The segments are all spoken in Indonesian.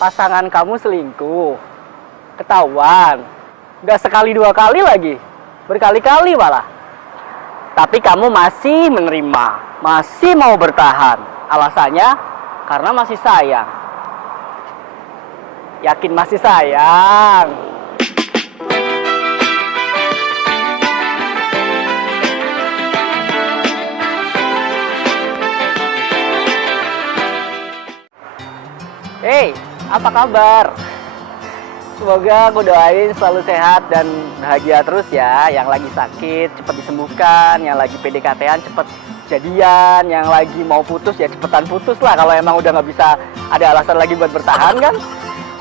pasangan kamu selingkuh, ketahuan, nggak sekali dua kali lagi, berkali-kali malah. Tapi kamu masih menerima, masih mau bertahan. Alasannya karena masih sayang. Yakin masih sayang? Hey, apa kabar? Semoga aku doain selalu sehat dan bahagia terus ya. Yang lagi sakit cepat disembuhkan, yang lagi PDKT-an cepat jadian, yang lagi mau putus ya cepetan putus lah. Kalau emang udah nggak bisa ada alasan lagi buat bertahan kan.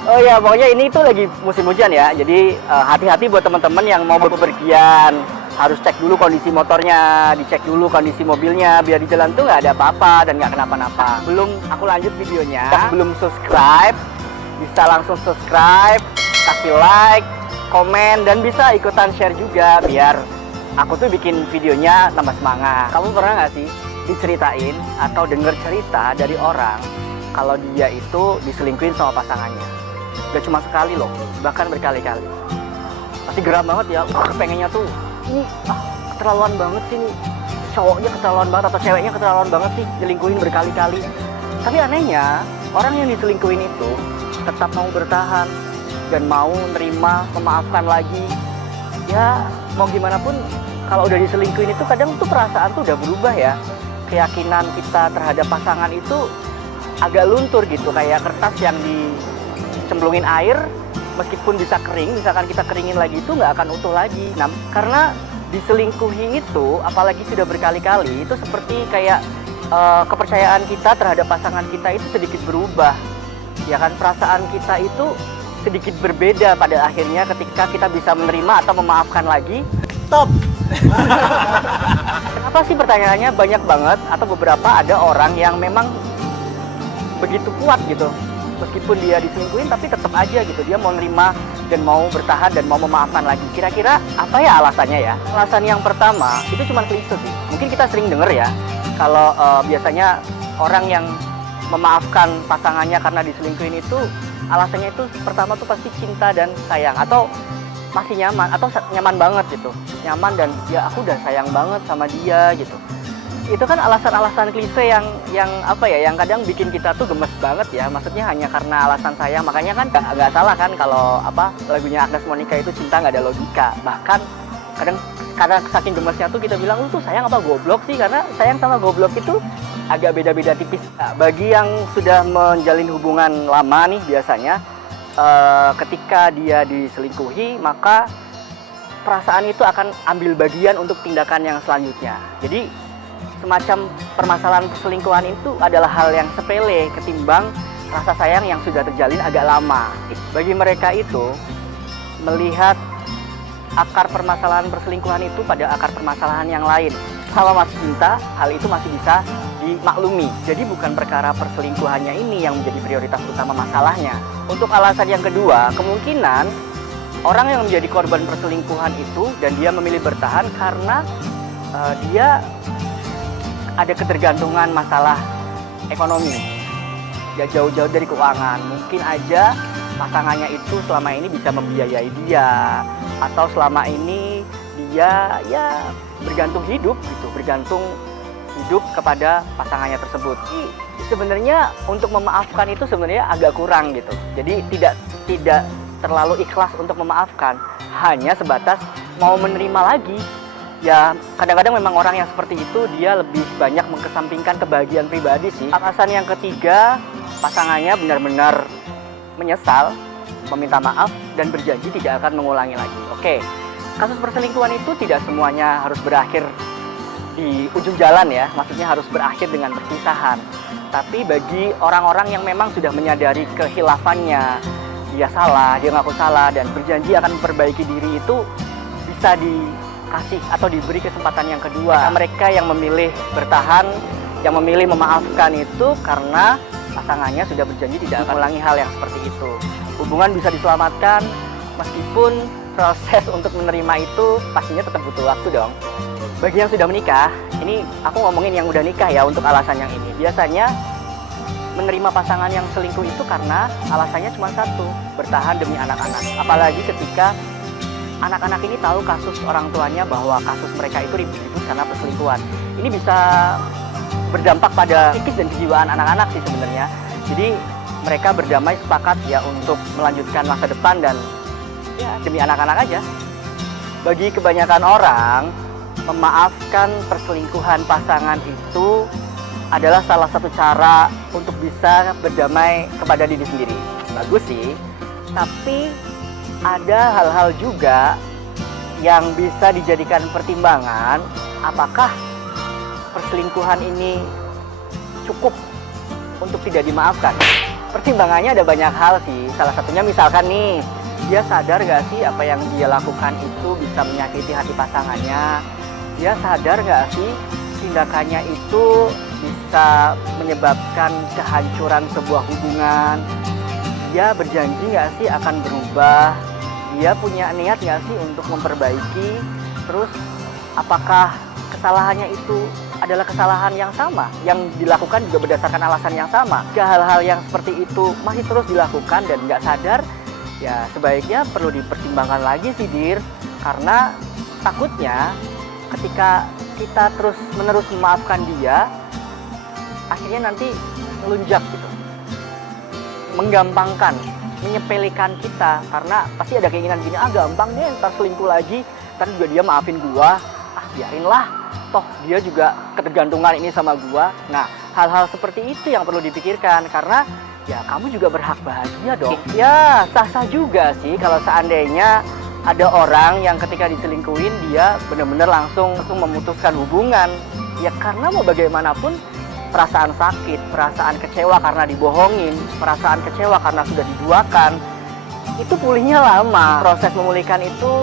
Oh ya, pokoknya ini tuh lagi musim hujan ya. Jadi hati-hati buat teman-teman yang mau bepergian. Harus cek dulu kondisi motornya, dicek dulu kondisi mobilnya, biar di jalan tuh nggak ada apa-apa dan nggak kenapa-napa. Belum aku lanjut videonya, belum subscribe, bisa langsung subscribe, kasih like, komen, dan bisa ikutan share juga biar aku tuh bikin videonya tambah semangat. Kamu pernah nggak sih diceritain atau denger cerita dari orang kalau dia itu diselingkuhin sama pasangannya? Gak cuma sekali loh, bahkan berkali-kali. Pasti geram banget ya, pengennya tuh ini keterlaluan banget sih nih, cowoknya keterlaluan banget atau ceweknya keterlaluan banget sih selingkuhin berkali-kali. Tapi anehnya orang yang diselingkuhin itu tetap mau bertahan dan mau nerima, memaafkan lagi. Ya mau gimana pun kalau udah diselingkuhin itu kadang tuh perasaan tuh udah berubah ya. Keyakinan kita terhadap pasangan itu agak luntur gitu, kayak kertas yang dicemplungin air. Meskipun bisa kering, misalkan kita keringin lagi itu nggak akan utuh lagi. Nah, karena diselingkuhi itu, apalagi sudah berkali-kali, itu seperti kayak kepercayaan kita terhadap pasangan kita itu sedikit berubah. Ya kan, perasaan kita itu sedikit berbeda pada akhirnya ketika kita bisa menerima atau memaafkan lagi. Stop! Kenapa sih pertanyaannya banyak banget atau beberapa ada orang yang memang begitu kuat gitu. Meskipun dia diselingkuhin tapi tetap aja gitu, dia mau nerima dan mau bertahan dan mau memaafkan lagi. Kira-kira apa ya alasannya ya? Alasan yang pertama itu cuma klise sih. Mungkin kita sering denger ya, kalau biasanya orang yang memaafkan pasangannya karena diselingkuhin itu alasannya itu pertama tuh pasti cinta dan sayang, atau masih nyaman, atau nyaman banget gitu, nyaman dan ya aku udah sayang banget sama dia gitu. Itu kan alasan-alasan klise yang apa ya, yang kadang bikin kita tuh gemes banget ya. Maksudnya hanya karena alasan sayang. Makanya kan nggak salah kan kalau apa lagunya Agnes Monica itu cinta nggak ada logika. Bahkan karena saking gemesnya tuh kita bilang lu tuh sayang apa goblok sih, karena sayang sama goblok itu agak beda-beda tipis. Nah, bagi yang sudah menjalin hubungan lama nih biasanya ketika dia diselingkuhi, maka perasaan itu akan ambil bagian untuk tindakan yang selanjutnya. Jadi semacam permasalahan perselingkuhan itu adalah hal yang sepele ketimbang rasa sayang yang sudah terjalin agak lama. Bagi mereka itu, melihat akar permasalahan perselingkuhan itu pada akar permasalahan yang lain. Sama masih cinta, hal itu masih bisa dimaklumi. Jadi bukan perkara perselingkuhannya ini yang menjadi prioritas utama masalahnya. Untuk alasan yang kedua, kemungkinan orang yang menjadi korban perselingkuhan itu dan dia memilih bertahan karena dia ada ketergantungan masalah ekonomi, ya jauh-jauh dari keuangan. Mungkin aja pasangannya itu selama ini bisa membiayai dia, atau selama ini dia ya bergantung hidup gitu, bergantung hidup kepada pasangannya tersebut. Sebenarnya untuk memaafkan itu sebenarnya agak kurang gitu. Jadi tidak terlalu ikhlas untuk memaafkan, hanya sebatas mau menerima lagi. Ya kadang-kadang memang orang yang seperti itu dia lebih banyak mengesampingkan kebahagiaan pribadi sih. Alasan yang ketiga, pasangannya benar-benar menyesal, meminta maaf, dan berjanji tidak akan mengulangi lagi. Oke, kasus perselingkuhan itu tidak semuanya harus berakhir di ujung jalan ya, maksudnya harus berakhir dengan perpisahan. Tapi bagi orang-orang yang memang sudah menyadari kehilafannya, dia salah, dia ngaku salah, dan berjanji akan memperbaiki diri, itu bisa dikasih atau diberi kesempatan yang kedua. Mereka yang memilih bertahan, yang memilih memaafkan itu karena pasangannya sudah berjanji tidak akan ulangi hal yang seperti itu. Hubungan bisa diselamatkan meskipun proses untuk menerima itu pastinya tetap butuh waktu dong. Bagi yang sudah menikah, ini aku ngomongin yang udah nikah ya untuk alasan yang ini. Biasanya menerima pasangan yang selingkuh itu karena alasannya cuma satu, bertahan demi anak-anak. Apalagi ketika anak-anak ini tahu kasus orang tuanya bahwa kasus mereka itu ribut karena perselingkuhan. Ini bisa berdampak pada psikis dan kejiwaan anak-anak sih sebenarnya. Jadi mereka berdamai sepakat ya untuk melanjutkan masa depan dan ya demi anak-anak aja. Bagi kebanyakan orang, memaafkan perselingkuhan pasangan itu adalah salah satu cara untuk bisa berdamai kepada diri sendiri. Bagus sih, tapi ada hal-hal juga yang bisa dijadikan pertimbangan. Apakah perselingkuhan ini cukup untuk tidak dimaafkan? Pertimbangannya ada banyak hal sih. Salah satunya misalkan nih, dia sadar gak sih apa yang dia lakukan itu bisa menyakiti hati pasangannya? Dia sadar gak sih tindakannya itu bisa menyebabkan kehancuran sebuah hubungan? Dia berjanji gak sih akan berubah? Dia punya niat gak sih untuk memperbaiki? Terus apakah kesalahannya itu adalah kesalahan yang sama, yang dilakukan juga berdasarkan alasan yang sama? Jika hal-hal yang seperti itu masih terus dilakukan dan nggak sadar, ya sebaiknya perlu dipertimbangkan lagi sih, Dir. Karena takutnya ketika kita terus-menerus memaafkan dia, akhirnya nanti melunjak gitu, menggampangkan, menyepelekan kita. Karena pasti ada keinginan gini, gampang deh ntar selingkuh lagi, ntar juga dia maafin gua, biarinlah, toh dia juga ketergantungan ini sama gua. Nah, hal-hal seperti itu yang perlu dipikirkan, karena ya kamu juga berhak bahagia dong. Ya, sah-sah juga sih kalau seandainya ada orang yang ketika diselingkuhin dia benar-benar langsung memutuskan hubungan. Ya karena mau bagaimanapun perasaan sakit, perasaan kecewa karena dibohongin, perasaan kecewa karena sudah diduakan, itu pulihnya lama. Proses memulihkan itu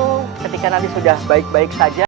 ketika nanti sudah baik-baik saja